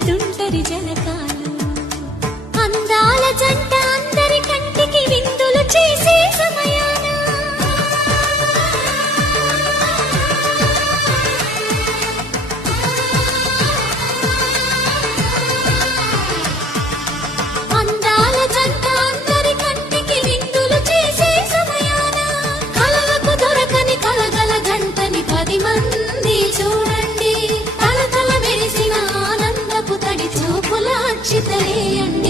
తుంటరి జనకాలు అందాల జంట అందరి కంటికి విందులు చేసే సమయాన అందాల జంట అందరి కంటికి విందులు చేసే సమయాన కలలకు దొరకని కలగల గంటని 10 మంది చూడండి తల తల మెరిసిన ఆనందపు తడి చూపుల అక్షితలేయండి